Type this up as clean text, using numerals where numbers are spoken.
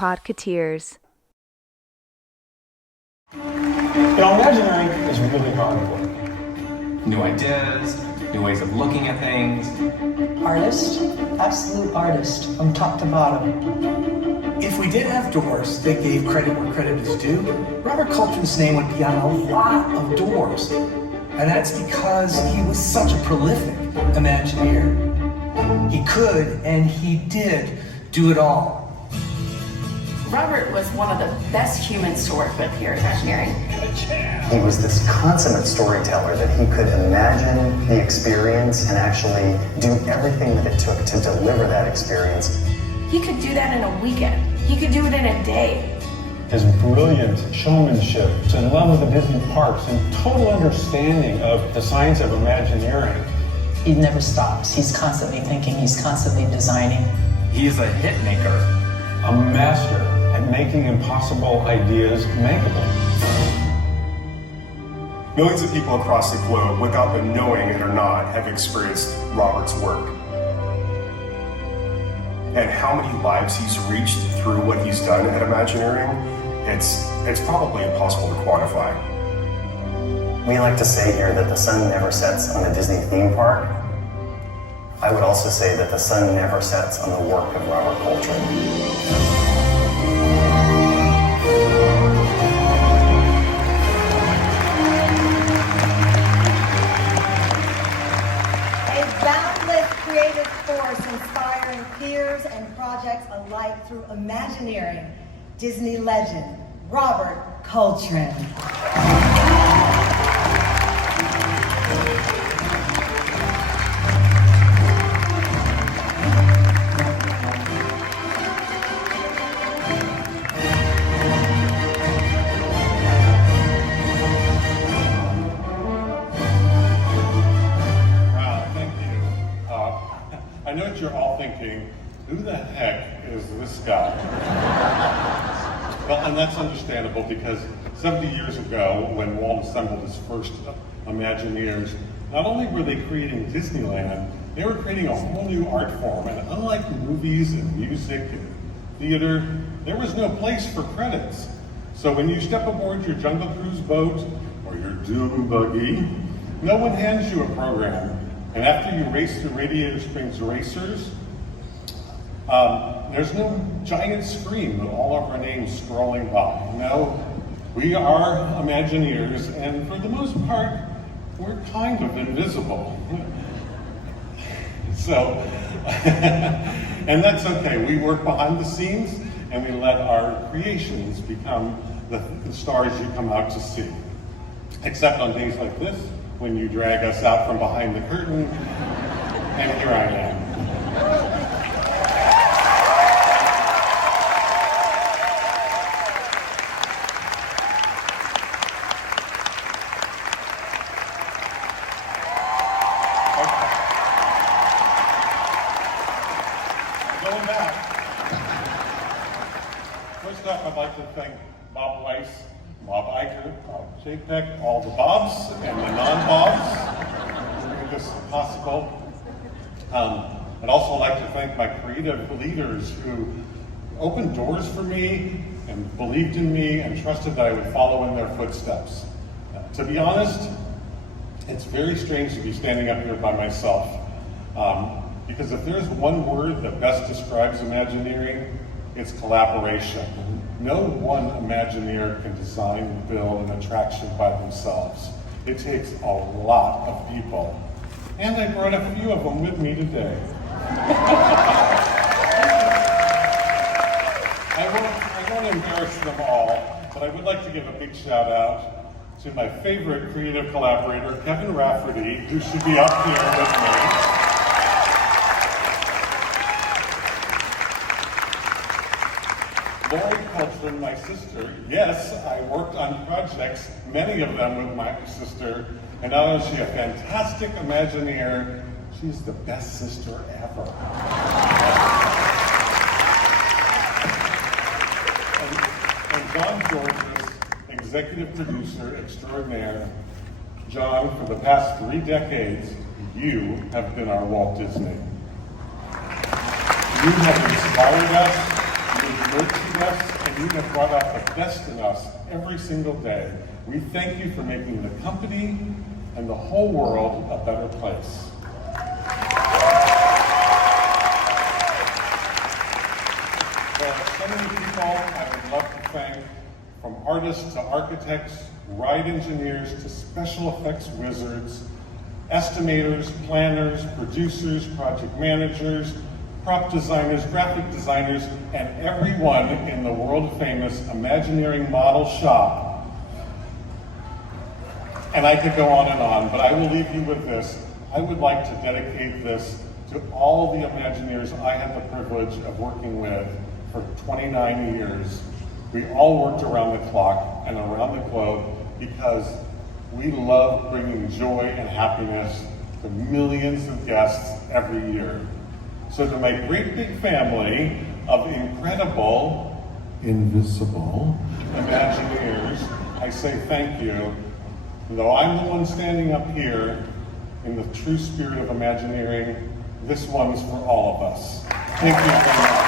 Podketeers. Imagineering is really hard work. New ideas, new ways of looking at things. Artist, absolute artist, from top to bottom. If we did have doors that gave credit where credit is due, Robert Coltrin's name would be on a lot of doors. And that's because he was such a prolific Imagineer. He could, and he did, do it all. Robert was one of the best humans to work with here at Imagineering. He was this consummate storyteller that he could imagine the experience and actually do everything that it took to deliver that experience. He could do that in a weekend. He could do it in a day. His brilliant showmanship, his love of the Disney parks, and total understanding of the science of Imagineering. He never stops. He's constantly thinking. He's constantly designing. He is a hit maker. A master at making impossible ideas makeable. Millions of people across the globe, without them knowing it or not, have experienced Robert's work. And how many lives he's reached through what he's done at Imagineering, it's probably impossible to quantify. We like to say here that the sun never sets on the Disney theme park. I would also say that the sun never sets on the work of Robert Coltrin. Creative force inspiring peers and projects alike through Imagineering, Disney legend, Robert Coltrin. I know what you're all thinking, who the heck is this guy? Well, and that's understandable because 70 years ago, when Walt assembled his first Imagineers, not only were they creating Disneyland, they were creating a whole new art form. And unlike movies and music and theater, there was no place for credits. So when you step aboard your Jungle Cruise boat or your Doom buggy, no one hands you a program. And after you race through Radiator Springs Racers, there's no giant screen with all of our names scrolling by. No, we are Imagineers, and for the most part, we're kind of invisible. So, and that's okay. We work behind the scenes, and we let our creations become the stars you come out to see. Except on days like this, when you drag us out from behind the curtain, and here I am. Okay. Going back. First off, I'd like to thank Bob Weiss, Bob Iger, Bob Chapek, all the Bobs and the non-Bobs who made this possible. I'd also like to thank my creative leaders who opened doors for me and believed in me and trusted that I would follow in their footsteps. To be honest, it's very strange to be standing up here by myself because if there's one word that best describes Imagineering, it's collaboration. No one Imagineer can design and build an attraction by themselves. It takes a lot of people. And I brought a few of them with me today. I won't embarrass them all, but I would like to give a big shout out to my favorite creative collaborator, Kevin Rafferty, who should be up here with me. Lori Coltrin, my sister. Yes, I worked on projects, many of them with my sister, and not only is she a fantastic Imagineer, she's the best sister ever. And John Georges, executive producer extraordinaire. John, for the past 3 decades, you have been our Walt Disney. You have inspired us, you've nurtured us, and you have brought out the best in us every single day. We thank you for making the company and the whole world a better place. There are so many people I would love to thank, from artists to architects, ride engineers to special effects wizards, estimators, planners, producers, project managers, prop designers, graphic designers, and everyone in the world-famous Imagineering Model Shop. And I could go on, but I will leave you with this. I would like to dedicate this to all the Imagineers I had the privilege of working with for 29 years. We all worked around the clock and around the globe because we love bringing joy and happiness to millions of guests every year. So to my great big family of incredible, invisible Imagineers, I say thank you. Though I'm the one standing up here in the true spirit of Imagineering, this one's for all of us. Thank you very much.